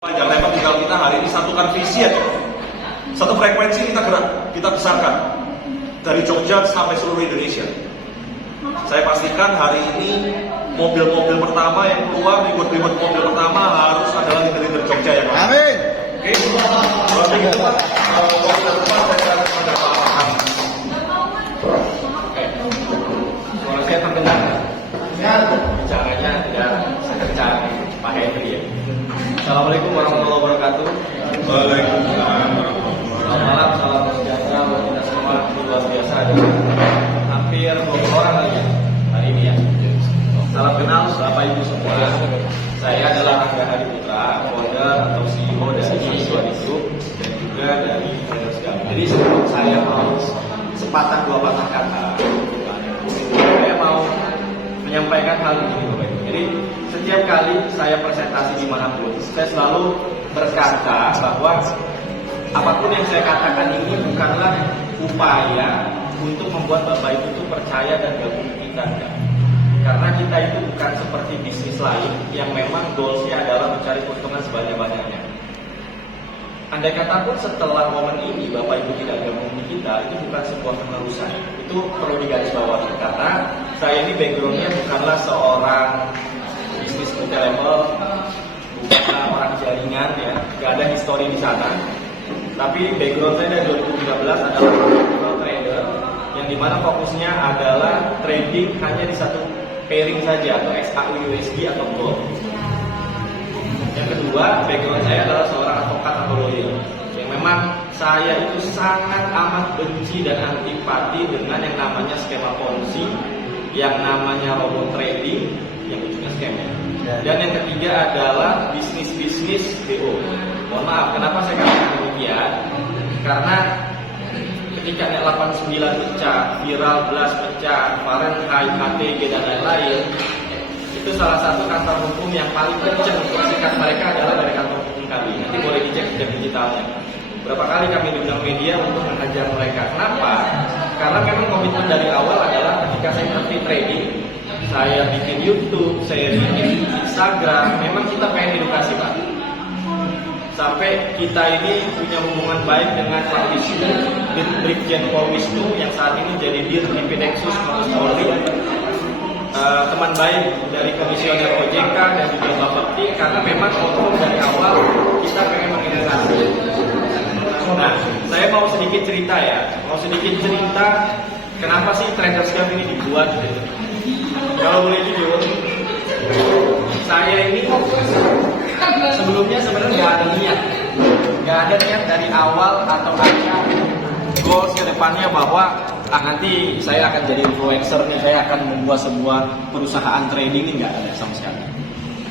Jangan lepas tinggal kita hari ini satukan visi aja. Satu frekuensi kita gerak, kita besarkan dari Jogja sampai seluruh Indonesia. Saya pastikan hari ini mobil-mobil pertama yang keluar, ribut-ribut mobil pertama harus adalah leader-leader Jogja ya Pak. Amin. Oke, berarti itu kan mobil depan saya akan kepada Pak Ahmad. Oke, suara saya terdengar nggak? Bicaranya tidak sekencang Pak Henry ya. Assalamualaikum warahmatullahi wabarakatuh. Waalaikumsalam. Selamat malam, salam sejahtera buat kita semua. Ini luar biasa ada hampir 20 orang lagi hari ini ya. Salam kenal Bapak Ibu semua. Saya adalah Angga Hadi Putra, founder atau CEO dari Suwadi Group dan juga dari Traders Group. Jadi sebelum saya mau sepatah dua patah kata, saya mau menyampaikan hal ini Bapak Ibu. Jadi setiap kali saya presentasi dimanapun, saya selalu berkata bahwa apapun yang saya katakan ini bukanlah upaya untuk membuat Bapak Ibu itu percaya dan gabung kita. Karena kita itu bukan seperti bisnis lain yang memang goalsnya adalah mencari keuntungan sebanyak-banyaknya. Andai kata pun setelah momen ini Bapak Ibu tidak gabung di kita, itu bukan sebuah keharusan. Itu perlu digarisbawahi karena saya ini backgroundnya bukanlah seorang bisnis multi level, bukan orang jaringan ya, nggak ada histori di sana. Tapi background saya dari 2013 adalah professional trader yang dimana fokusnya adalah trading hanya di satu pairing saja atau XAU USD atau gold. Yang kedua, background saya adalah seorang advokat atau lawyer yang memang saya itu sangat amat benci dan antipati dengan yang namanya skema ponzi, yang namanya robot trading, yang ujungnya scam. Dan yang ketiga adalah bisnis BO. Mohon maaf, kenapa saya katakan demikian? Karena ketika net 89 pecah, viral blast pecah, Fahrenheit, HTG dan lain-lain, itu salah satu kantor hukum yang paling kenceng untuk sikat mereka adalah dari kantor hukum kami. Nanti boleh dicek jejak digitalnya. Berapa kali kami diundang media untuk menghajar mereka. Kenapa? Karena memang komitmen dari awal adalah ketika saya ngerti trading, saya bikin YouTube, saya bikin Instagram, memang kita pengen edukasi Pak. Sampai kita ini punya hubungan baik dengan Pak Wisnu, Brigjen Pol Wisnu yang saat ini jadi Dir di Pinexus Mabes Polri, teman baik dari Komisioner OJK dan juga Bapak T, karena memang outcome dari awal kita pengen mengedukasi. Nah, saya mau sedikit cerita kenapa sih Traders Group ini dibuat gitu. Kalau boleh jujur, saya ini sebelumnya sebenarnya nggak ada niat dari awal atau ada goals ke depannya bahwa nanti saya akan jadi influencer nih, saya akan membuat sebuah perusahaan trading, ini nggak ada sama sekali.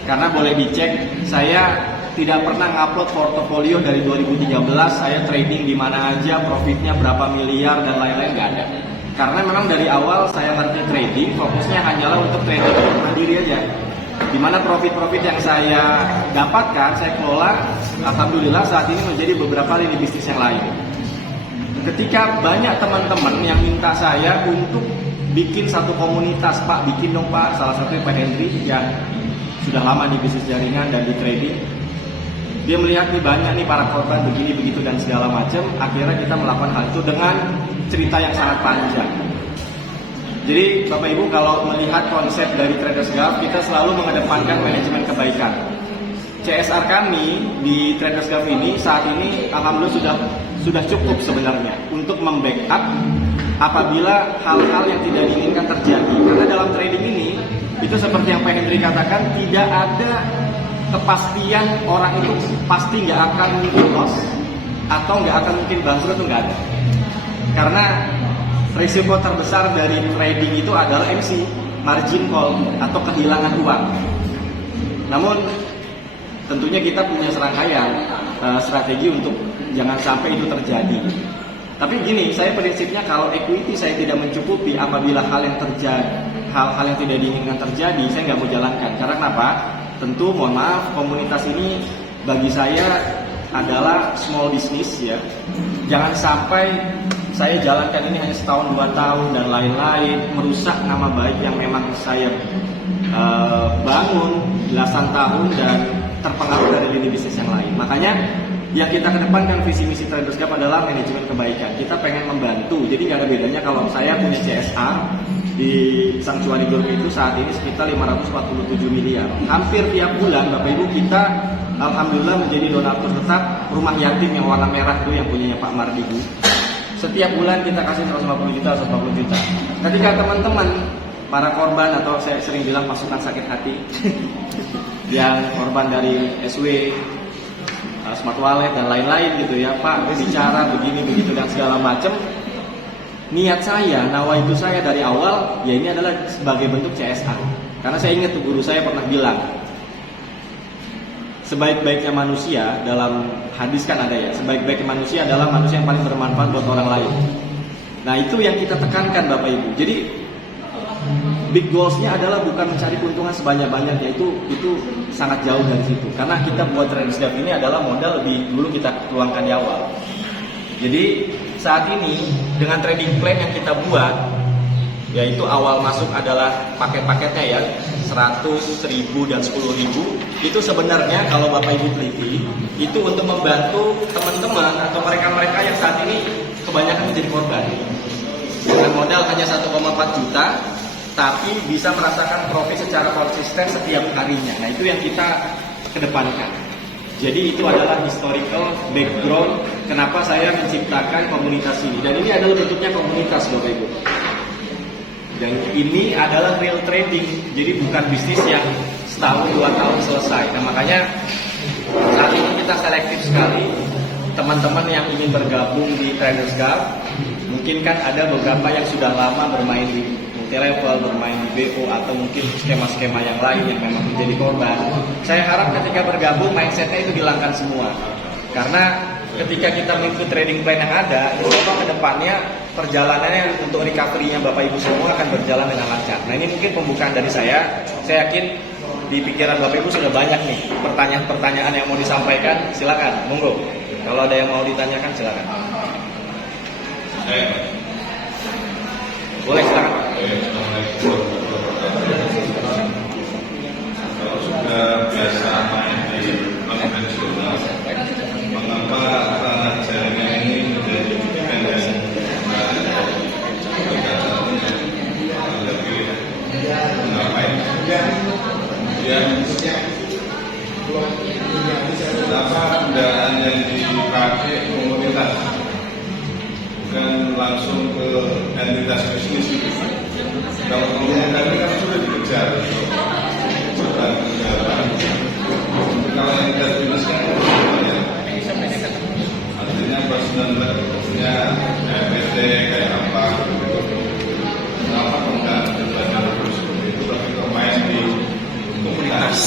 Karena boleh dicek, saya tidak pernah ngupload portofolio dari 2013, saya trading di mana aja, profitnya berapa miliar dan lain-lain, nggak ada. Karena memang dari awal saya ngerti trading, fokusnya hanyalah untuk trading mandiri aja. Dimana profit-profit yang saya dapatkan, saya kelola, alhamdulillah saat ini menjadi beberapa lini bisnis yang lain. Ketika banyak teman-teman yang minta saya untuk bikin satu komunitas, Pak bikin dong Pak, salah satunya Pak Henry yang sudah lama di bisnis jaringan dan di trading. Dia melihat nih banyak nih para korban begini begitu dan segala macam, akhirnya kita melakukan hal itu dengan cerita yang sangat panjang. Jadi Bapak Ibu kalau melihat konsep dari Traders Group, kita selalu mengedepankan manajemen kebaikan. CSR kami di Traders Group ini saat ini alhamdulillah sudah cukup sebenarnya untuk membackup apabila hal-hal yang tidak diinginkan terjadi. Karena dalam trading ini itu seperti yang Pak Henry katakan, tidak ada kepastian orang itu pasti nggak akan mungkin loss atau nggak akan mungkin bangkrut, itu nggak ada. Karena risiko terbesar dari trading itu adalah MC, margin call atau kehilangan uang. Namun tentunya kita punya serangkaian strategi untuk jangan sampai itu terjadi. Tapi gini, saya prinsipnya kalau equity saya tidak mencukupi apabila hal yang tidak diinginkan terjadi, saya nggak mau jalankan. Karena kenapa? Tentu mohon maaf, komunitas ini bagi saya adalah small business ya. Jangan sampai saya jalankan ini hanya setahun 2 tahun dan lain-lain, merusak nama baik yang memang saya bangun belasan tahun dan terpengaruh dari lini bisnis yang lain. Makanya yang kita kedepankan visi misi Traders Gap adalah manajemen kebaikan. Kita pengen membantu. Jadi nggak ada bedanya kalau saya punya CSR di Sanctuary Gourmet itu saat ini sekitar 547 miliar. Hampir tiap bulan Bapak Ibu kita alhamdulillah menjadi donatur tetap rumah yatim yang warna merah itu yang punyanya Pak Mardigu. Setiap bulan kita kasih 150 juta, 150 juta. Ketika teman-teman para korban atau saya sering bilang pasukan sakit hati yang korban dari SW, Smart Wallet dan lain-lain gitu ya, Pak bicara begini begitu dan segala macam. Niat saya, nawaitu saya dari awal ya ini adalah sebagai bentuk CSR. Karena saya ingat tuh guru saya pernah bilang, sebaik-baiknya manusia dalam hadis kan ada ya, sebaik-baiknya manusia adalah manusia yang paling bermanfaat buat orang lain. Nah itu yang kita tekankan Bapak Ibu. Jadi big goals-nya adalah bukan mencari keuntungan sebanyak-banyaknya, itu sangat jauh dari situ. Karena kita buat Traders Gap ini adalah modal lebih dulu kita tuangkan di awal. Jadi saat ini dengan trading plan yang kita buat, yaitu awal masuk adalah paket-paketnya ya 100, 1000 dan 10.000. Itu sebenarnya kalau Bapak Ibu teliti itu untuk membantu teman-teman atau mereka-mereka yang saat ini kebanyakan menjadi korban. Dengan modal hanya 1,4 juta tapi bisa merasakan profit secara konsisten setiap harinya. Nah itu yang kita kedepankan. Jadi itu adalah historical background kenapa saya menciptakan komunitas ini. Dan ini adalah bentuknya komunitas Bapak Ibu. Dan ini adalah real trading. Jadi bukan bisnis yang setahun 2 tahun selesai. Nah makanya saat ini kita selektif sekali teman-teman yang ingin bergabung di Traders Gap. Mungkin kan ada beberapa yang sudah lama bermain di multi-level, bermain di BO atau mungkin skema-skema yang lain yang memang menjadi korban. Saya harap ketika bergabung mindsetnya itu dihilangkan semua. Karena ketika kita mengikuti trading plan yang ada, insya Allah ke depannya perjalanannya untuk recovery-nya Bapak Ibu semua akan berjalan dengan lancar. Nah ini mungkin pembukaan dari saya. Saya yakin di pikiran Bapak Ibu sudah banyak nih pertanyaan-pertanyaan yang mau disampaikan. Silakan, monggo. Kalau ada yang mau ditanyakan silakan. Boleh silakan Pak. Kalau sudah biasa main di konvensional, mengapa ranah jaringan ini menjadi independen? Lebih mengapa ini? Kemudian kenapa kendaraan yang dipakai komunitas bukan langsung ke entitas bisnis itu? Kalau komunitas ini kan sudah dikejar bukan kendaraan. Kalau entitas bisnis kan artinya personal punya PT kayak apa gitu. Kenapa kemudian belajar terus seperti itu tapi kok main di komunitas?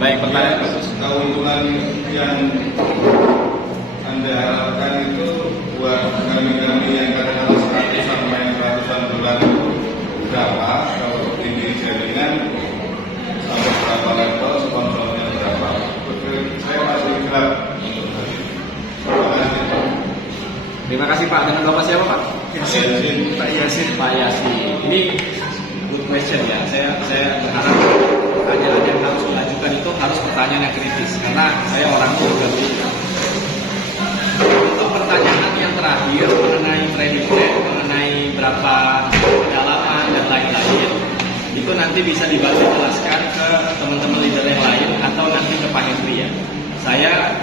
Baik, pertanyaan bagus. Keuntungan yang Anda harapkan itu buat kami-kami yang kadang-kadang ratusan main ratusan bulan berapa? Kalau tinggi jaringan sampai berapa level, sponsornya berapa? Saya masih gelap untuk hal ini. Terima kasih. Terima kasih Pak. Dengan Bapak siapa Pak? Yasin. Pak Yasin. Pak Yasin. Ini good question ya. Saya berharap pertanyaan yang harus diajukan itu harus pertanyaan yang kritis karena saya orang juga begitu. Untuk pertanyaan yang terakhir mengenai trading plan, mengenai berapa kedalaman dan lain-lain, itu nanti bisa dibantu jelaskan ke teman-teman leader yang lain atau nanti ke Pak Hendri ya. Saya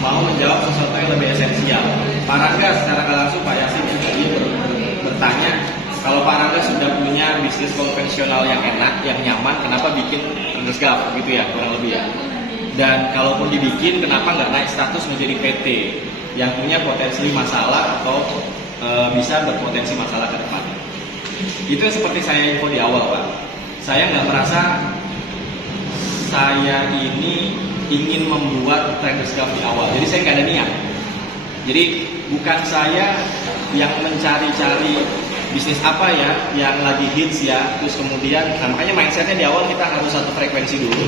mau menjawab sesuatu yang lebih esensial. Pak Rangga secara langsung Pak Yasin tadi bertanya, kalau Pak Rangga sudah punya bisnis konvensional yang enak, yang nyaman, kenapa bikin Traders Gap gitu ya, kurang lebih ya. Dan kalaupun dibikin, kenapa nggak naik status menjadi PT yang punya potensi masalah atau bisa berpotensi masalah ke depan. Itu seperti saya info di awal Pak. Saya nggak merasa saya ini ingin membuat Traders Gap di awal. Jadi saya nggak ada niat. Jadi bukan saya yang mencari-cari bisnis apa ya yang lagi hits ya, terus kemudian makanya mindsetnya di awal kita harus satu frekuensi dulu.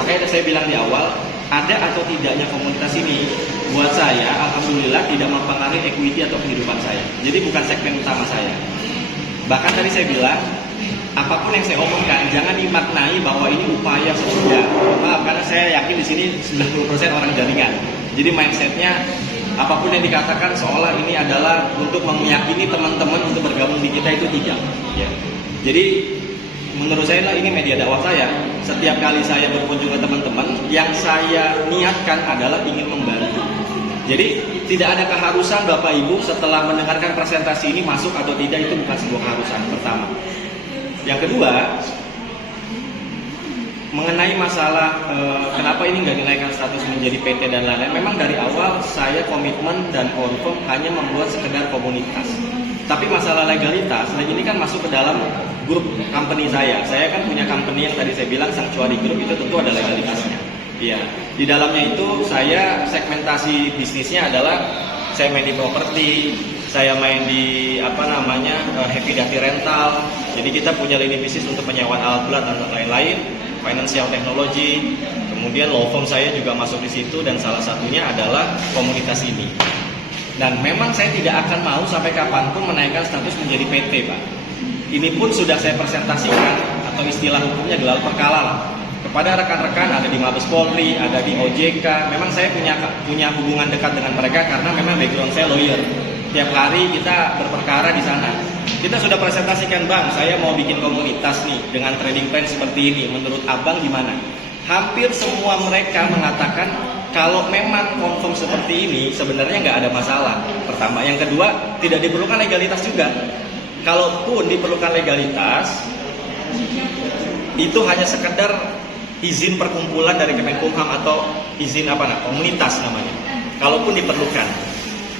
Makanya saya bilang di awal, ada atau tidaknya komunitas ini buat saya alhamdulillah tidak mempengaruhi equity atau kehidupan saya. Jadi bukan segmen utama saya. Bahkan tadi saya bilang apapun yang saya omongkan jangan dimaknai bahwa ini upaya sosial. Maaf, karena saya yakin di sini 90% orang jaringan. Jadi mindsetnya apapun yang dikatakan seolah ini adalah untuk meyakini teman-teman untuk bergabung di kita, itu tidak. Ya. Jadi menurut saya ini media dakwah saya. Setiap kali saya berkunjung ke teman-teman, yang saya niatkan adalah ingin membantu. Jadi tidak ada keharusan Bapak Ibu setelah mendengarkan presentasi ini masuk atau tidak, itu bukan sebuah keharusan. Pertama. Yang kedua, mengenai masalah kenapa ini nggak dinaikkan status menjadi PT dan lain-lain. Memang dari awal saya komitmen dan confirm hanya membuat sekedar komunitas. Tapi masalah legalitas, ini kan masuk ke dalam grup company saya. Saya kan punya company yang tadi saya bilang Sanctuary Group, itu tentu ada legalitasnya. Iya, di dalamnya itu saya segmentasi bisnisnya adalah saya main di properti, saya main di heavy duty rental. Jadi kita punya lini bisnis untuk penyewaan alat berat dan lain-lain, financial technology. Kemudian law firm saya juga masuk di situ dan salah satunya adalah komunitas ini. Dan memang saya tidak akan mau sampai kapanpun menaikkan status menjadi PT, Pak. Ini pun sudah saya presentasikan atau istilah hukumnya gelar perkara lah. Kepada rekan-rekan ada di Mabes Polri, ada di OJK. Memang saya punya hubungan dekat dengan mereka karena memang background saya lawyer. Tiap hari kita berperkara di sana. Kita sudah presentasikan, Bang, saya mau bikin komunitas nih dengan trading plan seperti ini. Menurut Abang gimana? Hampir semua mereka mengatakan kalau memang confirm seperti ini sebenarnya nggak ada masalah. Pertama, yang kedua tidak diperlukan legalitas juga. Kalaupun diperlukan legalitas, itu hanya sekedar izin perkumpulan dari Kemenkumham atau izin komunitas namanya. Kalaupun diperlukan,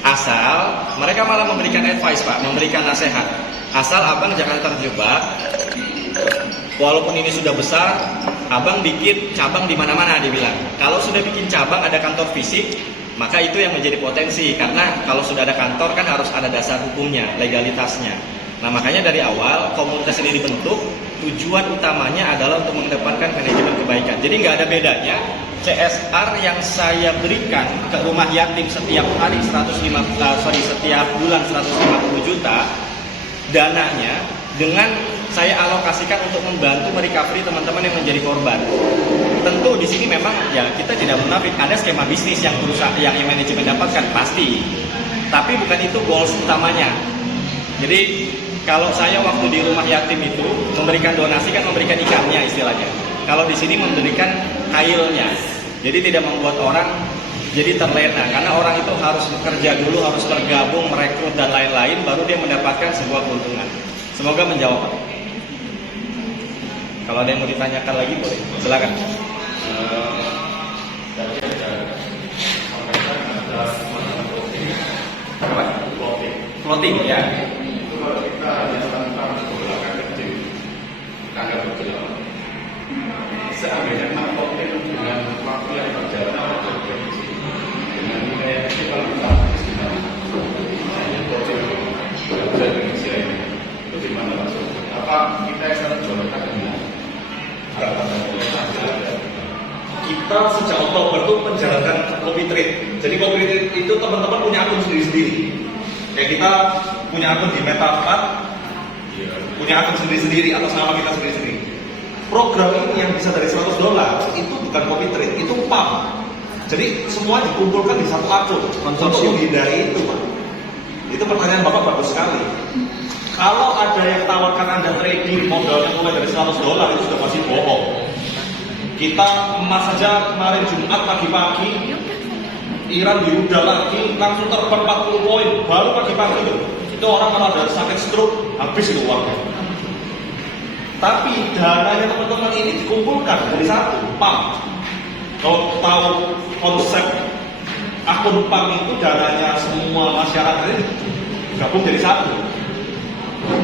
asal mereka malah memberikan advice, Pak, memberikan nasihat. Asal Abang jangan terjebak. Walaupun ini sudah besar, Abang bikin cabang di mana-mana, dia bilang. Kalau sudah bikin cabang ada kantor fisik, maka itu yang menjadi potensi. Karena kalau sudah ada kantor kan harus ada dasar hukumnya, legalitasnya. Nah, makanya dari awal komunitas ini dibentuk, tujuan utamanya adalah untuk mengedepankan manajemen kebaikan. Jadi nggak ada bedanya CSR yang saya berikan ke rumah yatim setiap hari setiap bulan 150 juta dananya dengan saya alokasikan untuk membantu merecovery teman-teman yang menjadi korban. Tentu di sini memang ya kita tidak munafik, ada skema bisnis yang perusahaan yang manajemen dapatkan pasti. Tapi bukan itu goals utamanya. Jadi kalau saya waktu di rumah yatim itu memberikan donasi kan memberikan ikannya istilahnya. Kalau di sini memberikan kailnya. Jadi tidak membuat orang jadi terlena karena orang itu harus bekerja dulu, harus bergabung, merekrut dan lain-lain baru dia mendapatkan sebuah keuntungan. Semoga menjawab. Kalau ada yang mau ditanyakan lagi boleh, silakan. Floating ya. Kalau kita hanya tentang bola kecil, tangga berjalan. Seandainya floating dengan waktu yang berjalan dengan nilai kecil, kalau kita gimana? Hanya floating bisa diisi ini. Itu gimana maksudnya? Apa kita yang sangat jual kita sejak Oktober itu menjalankan copy trade. Jadi copy trade itu teman-teman punya akun sendiri-sendiri. Kayak kita punya akun di Metaverse, punya akun sendiri-sendiri atas nama kita sendiri-sendiri. Program ini yang bisa dari $100 itu bukan copy trade, itu pump. Jadi semua dikumpulkan di satu akun untuk menghindari itu, Pak. Itu pertanyaan Bapak bagus sekali. Kalau ada yang tawarkan Anda trading modalnya mulai dari $100 itu sudah pasti bohong. Kita emas saja kemarin Jumat pagi-pagi Iran dirudal lagi langsung terbang 40 poin baru pagi-pagi itu orang kalau ada sakit stroke habis itu uangnya. Tapi dananya teman-teman ini dikumpulkan dari satu pump. Kalau tahu konsep akun pump itu dananya semua masyarakat ini gabung jadi satu.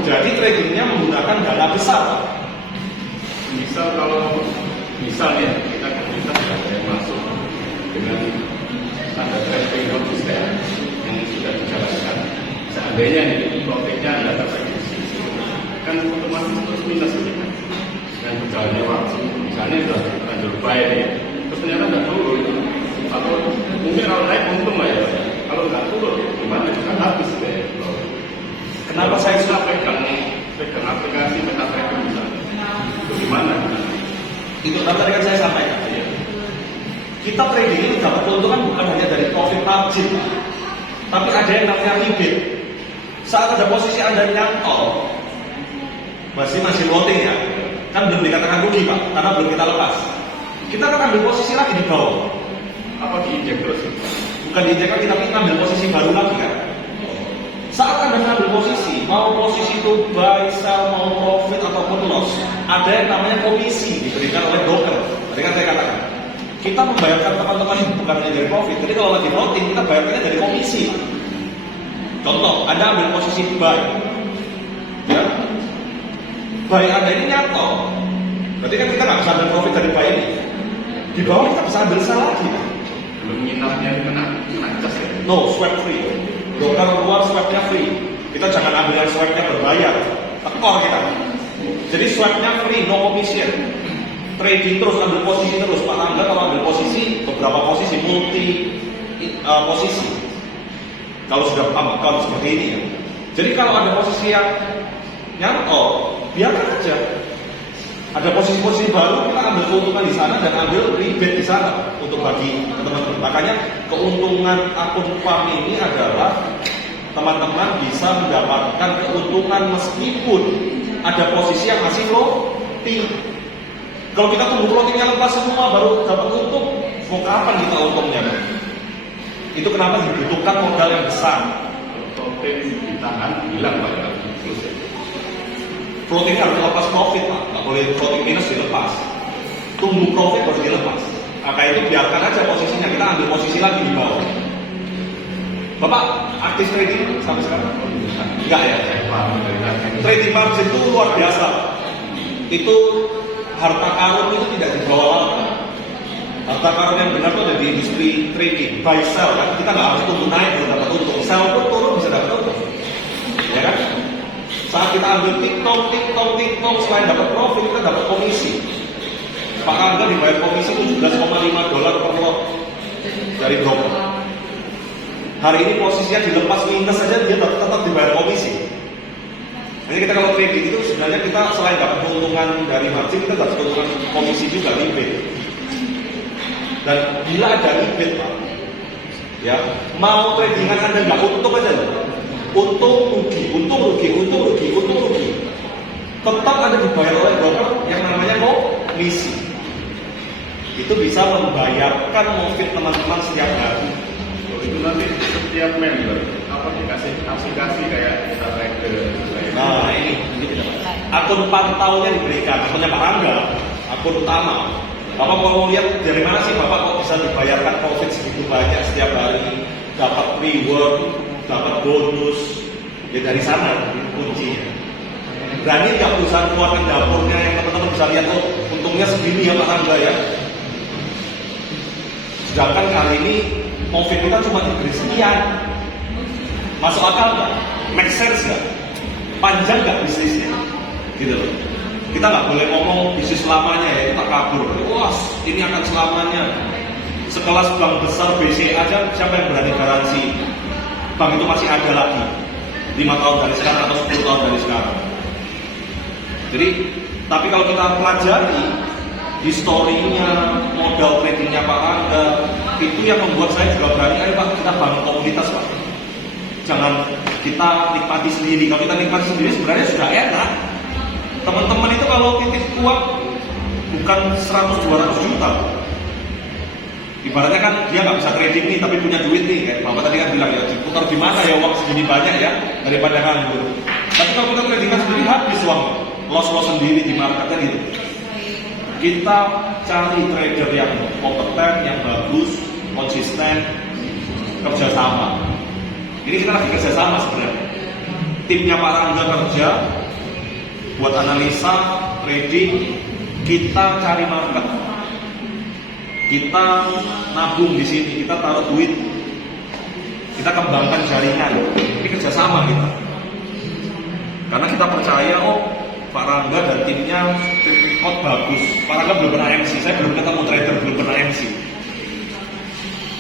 Jadi tradingnya menggunakan dana besar. Misal kalau misalnya kita komunitas ada yang masuk dengan standar trading konsisten yang sudah dijalankan, seandainya ini profitnya ada terprediksi, kan otomatis terus minus saja kan. Dan berjalannya waktu, misalnya sudah lanjut baik ya, terus ternyata nggak turun, atau mungkin kalau naik untung lah ya, kalau nggak turun gimana juga habis ya. Kenapa saya sudah pegang aplikasi MetaTrader misalnya? Itu tadi kan saya sampaikan. Kita trading ini dapat keuntungan bukan hanya dari profit margin, tapi ada yang namanya rebate. Saat ada posisi Anda nyantol, masih loading ya, kan belum dikatakan rugi Pak, karena belum kita lepas. Kita akan ambil posisi lagi di bawah. Apa diinjek terus? Bukan diinjek lagi, tapi ambil posisi baru lagi kan. Saat Anda mengambil posisi, mau posisi itu buy, sell, mau profit ataupun loss, ada yang namanya komisi diberikan oleh broker. Tadi kan saya katakan, kita membayarkan teman-teman bukan hanya dari profit, jadi kalau lagi floating kita bayarnya dari komisi. Contoh, Anda ambil posisi buy, ya, buy Anda ini nyantol, berarti kan kita nggak bisa ambil profit dari buy ini. Di bawah kita bisa ambil sell lagi. Belum nginapnya kena cas ya? No, swap free. Broker keluar swapnya free. Kita jangan ambil yang swapnya berbayar, tekor kita. Jadi swapnya free, no commission. Trading terus, ambil posisi terus. Pak Angga kalau ambil posisi, beberapa posisi, multi posisi. Kalau sudah pump account seperti ini ya. Jadi kalau ada posisi yang nyantol, biarkan aja. Ada posisi-posisi baru, kita ambil keuntungan di sana dan ambil rebate di sana untuk bagi teman-teman. Makanya keuntungan akun PAM ini adalah teman-teman bisa mendapatkan keuntungan meskipun ada posisi yang masih floating. Kalau kita tunggu floatingnya lepas semua baru dapat untung, mau kapan kita untungnya? Itu kenapa dibutuhkan modal yang besar. Floating ditahan, hilang Pak. Floating harus dilepas profit Pak, nggak boleh floating minus dilepas. Tunggu profit baru dilepas. Maka itu biarkan aja posisinya, kita ambil posisi lagi di bawah. Bapak aktif trading sampai sekarang? Enggak ya? Trading margin itu luar biasa. Itu harta karun itu tidak dibawa laut. Harta karun yang benar itu ada di industri trading, buy sell kan. Kita nggak harus tunggu naik baru dapat untung, sell pun turun bisa dapat untung, ya kan? Saat kita ambil TikTok, selain dapat profit kita dapat komisi. Pak Angga dibayar komisi $17,5 per lot dari broker. Hari ini posisinya dilepas minus saja dia tetap dibayar komisi. Jadi kita kalau trading itu sebenarnya kita selain dapat keuntungan dari margin, kita dapat keuntungan komisi juga rebate. Dan bila ada rebate Pak, ya mau tradingan Anda nggak untung aja loh. Untung rugi. Tetap Anda dibayar oleh broker yang namanya komisi. Itu bisa membayarkan mungkin teman-teman setiap hari. Itu nanti setiap member apa dikasih aplikasi kayak kita trader. Nah ini akun pantaunya diberikan, akunnya Pak Angga, akun utama. Bapak mau lihat dari mana sih Bapak kok bisa dibayarkan profit segitu banyak setiap hari, dapat reward, dapat bonus, ya dari sana kuncinya. Berani nggak perusahaan keluarkan dapurnya yang teman-teman bisa lihat, oh untungnya segini ya Pak Angga ya. Sedangkan kali ini profit kita cuma diberi sekian. Masuk akal nggak? Make sense nggak? Panjang nggak bisnisnya? Gitu loh. Kita nggak boleh ngomong bisnis selamanya ya, kita kabur. Wah, ini akan selamanya. Sekelas bank besar BCA aja, siapa yang berani garansi bank itu masih ada lagi 5 tahun dari sekarang atau 10 tahun dari sekarang. Jadi, tapi kalau kita pelajari historinya, modal tradingnya Pak Angga, itu yang membuat saya juga berani, ayo Pak kita bangun komunitas Pak. Jangan kita nikmati sendiri. Kalau kita nikmati sendiri sebenarnya sudah enak. Teman-teman itu kalau titip uang bukan 100-200 juta. Ibaratnya kan dia nggak bisa trading nih, tapi punya duit nih, kayak Bapak tadi kan bilang ya diputar di mana ya uang segini banyak ya daripada nganggur. Tapi kalau kita trading kan sendiri habis uang, loss sendiri di marketnya gitu. Kita cari trader yang kompeten, yang bagus, konsisten, kerjasama. Ini kita lagi kerjasama sebenarnya. Timnya Pak Rangga kerja buat analisa trading, kita cari market. Kita nabung di sini, kita taruh duit, kita kembangkan jaringan. Ini kerjasama kita. Karena kita percaya, oh Pak Rangga dan timnya record bagus. Pak Rangga belum pernah MC, saya belum ketemu trader, belum pernah MC.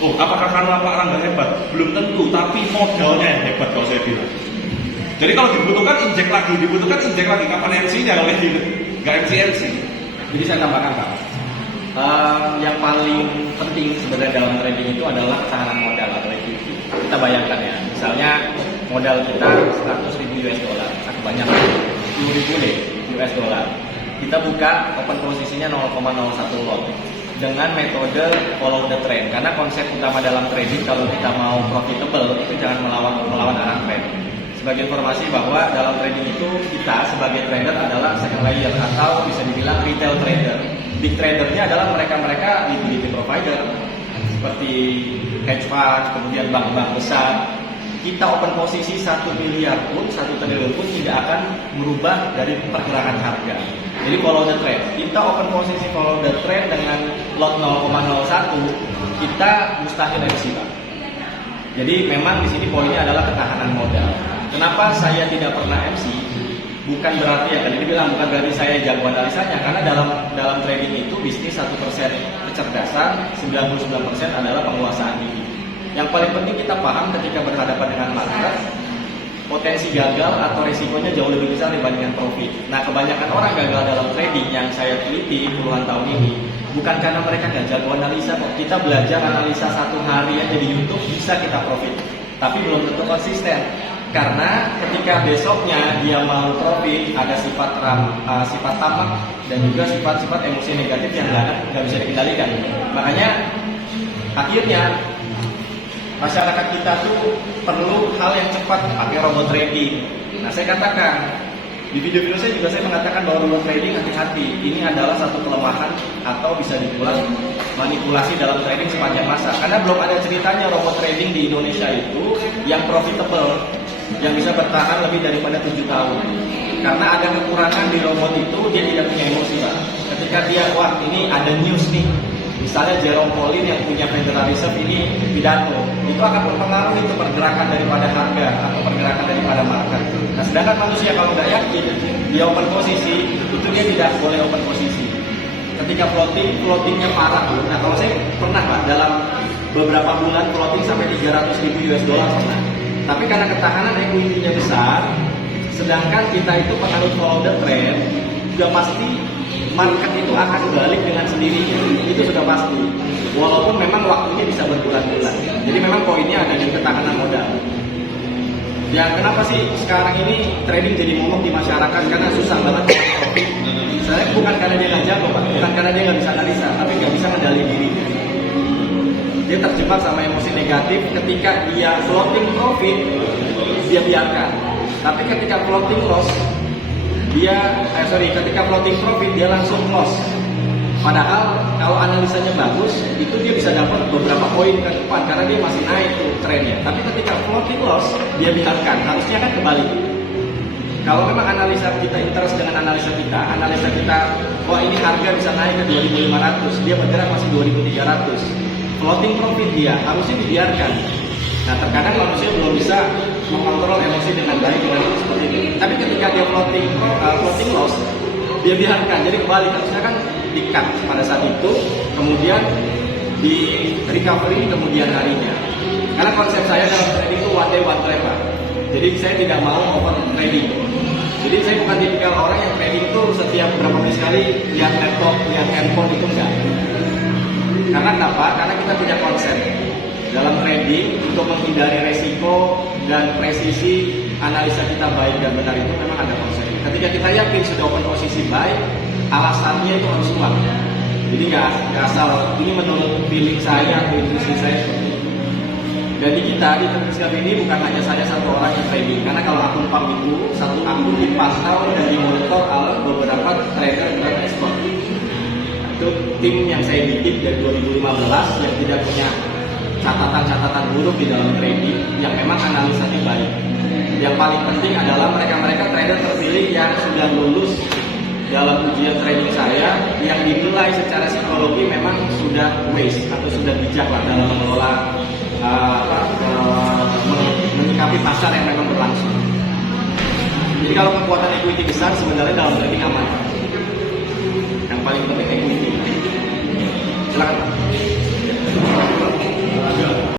Oh, apakah karena Pak Rangga hebat? Belum tentu, tapi modalnya yang hebat kalau saya bilang. Jadi kalau dibutuhkan injek lagi. Kapan MC-nya kalau gitu? Nggak MC. Jadi saya tambahkan Pak. Yang paling penting sebenarnya dalam trading itu adalah ketahanan modal atau equity. Kita bayangkan ya, misalnya modal kita 100.000 US dollar, kebanyakan 10.000 deh US dollar. Kita buka open posisinya 0,01 lot dengan metode follow the trend. Karena konsep utama dalam trading kalau kita mau profitable itu jangan melawan arah trend. Sebagai informasi bahwa dalam trading itu kita sebagai trader adalah second layer atau bisa dibilang retail trader. Big tradernya adalah mereka-mereka liquidity provider seperti hedge fund, kemudian bank-bank besar. Kita open posisi 1 miliar pun, 1 triliun pun tidak akan merubah dari pergerakan harga. Jadi follow the trend. Kita open posisi follow the trend dengan lot 0,01, kita mustahil MC, Pak. Jadi memang di sini poinnya adalah ketahanan modal. Kenapa saya tidak pernah MC? Bukan berarti ya, tadi bilang bukan berarti saya jago analisanya, karena dalam trading itu bisnis 1% kecerdasan, 99% adalah penguasaan diri. Yang paling penting kita paham ketika berhadapan dengan market, potensi gagal atau resikonya jauh lebih besar dibandingkan profit. Nah, kebanyakan orang gagal dalam trading yang saya teliti puluhan tahun ini bukan karena mereka nggak jago analisa kok. Kita belajar analisa 1 hari aja di YouTube bisa kita profit, tapi belum tentu konsisten. Karena ketika besoknya dia mau profit ada sifat tamak dan juga sifat-sifat emosi negatif yang nggak bisa dikendalikan. Makanya akhirnya masyarakat kita tuh perlu hal yang cepat, pakai robot trading. Nah, saya katakan di video-video saya juga saya mengatakan bahwa robot trading hati-hati. Ini adalah satu kelemahan atau bisa dibilang manipulasi dalam trading sepanjang masa. Karena belum ada ceritanya robot trading di Indonesia itu yang profitable, yang bisa bertahan lebih daripada 7 tahun. Karena ada kekurangan di robot itu, dia tidak punya emosi, Pak. Ketika dia, wah ini ada news nih, misalnya Jerome Powell yang punya Federal Reserve ini pidato, itu akan berpengaruh itu pergerakan daripada harga atau pergerakan daripada market. Nah, sedangkan manusia kalau nggak yakin, dia open posisi, itu dia tidak boleh open posisi. Ketika floatingnya parah, nah kalau saya pernah Pak, dalam beberapa bulan floating sampai 300.000 US dollar pernah. Tapi karena ketahanan equity-nya besar, sedangkan kita itu penganut follow the trend, sudah pasti market itu akan balik dengan sendirinya. Itu sudah pasti. Walaupun memang waktunya bisa berbulan-bulan. Jadi memang poinnya ada di ketahanan modal. Ya kenapa sih sekarang ini trading jadi momok di masyarakat? Karena susah banget profit. Saya bukan karena dia nggak jago, Pak. Bukan karena dia nggak bisa analisa, tapi nggak bisa mengendalikan dirinya. Dia terjebak sama emosi negatif. Ketika dia floating profit, dia biarkan. Tapi ketika floating loss, ketika floating profit dia langsung loss. Padahal kalau analisanya bagus, itu dia bisa dapat beberapa poin ke depan karena dia masih naik tuh trennya. Tapi ketika floating loss, dia biarkan. Harusnya kan kebalik. Kalau memang analisa kita interest dengan analisa kita, wah ini harga bisa naik ke 2.500, dia bergerak masih 2.300. Floating profit dia harusnya dibiarkan. Nah, terkadang manusia belum bisa mengontrol emosi dengan baik dengan seperti itu. Tapi ketika dia floating loss, dia biarkan. Jadi kembali harusnya kan di-cut pada saat itu, kemudian di recovery kemudian harinya. Karena konsep saya dalam trading itu one day one trade, Pak. Jadi saya tidak mau over trading. Jadi saya bukan tipikal orang yang trading itu setiap berapa menit sekali lihat laptop, lihat handphone itu enggak. Karena kenapa? Karena kita punya konsep dalam trading untuk menghindari resiko dan presisi analisa kita baik dan benar itu memang ada konsep. Ketika kita yakin sudah open posisi baik, alasannya itu harus kuat. Jadi nggak asal ini menurut feeling saya atau intuisi saya seperti itu. Dan di kita di Traders ini bukan hanya saya satu orang yang trading, karena kalau akun pump itu satu akun dipantau dan dimonitor oleh beberapa trader dan expert. Itu tim yang saya bikin dari 2015 yang tidak punya catatan-catatan buruk di dalam trading, yang memang analisanya baik. Yang paling penting adalah mereka-mereka trader terpilih yang sudah lulus dalam ujian trading saya, yang dinilai secara psikologi memang sudah wise atau sudah bijak lah dalam mengelola menyikapi pasar yang memang berlangsung. Jadi kalau kekuatan equity besar sebenarnya dalam trading aman. Yang paling penting equity. Silakan Pak.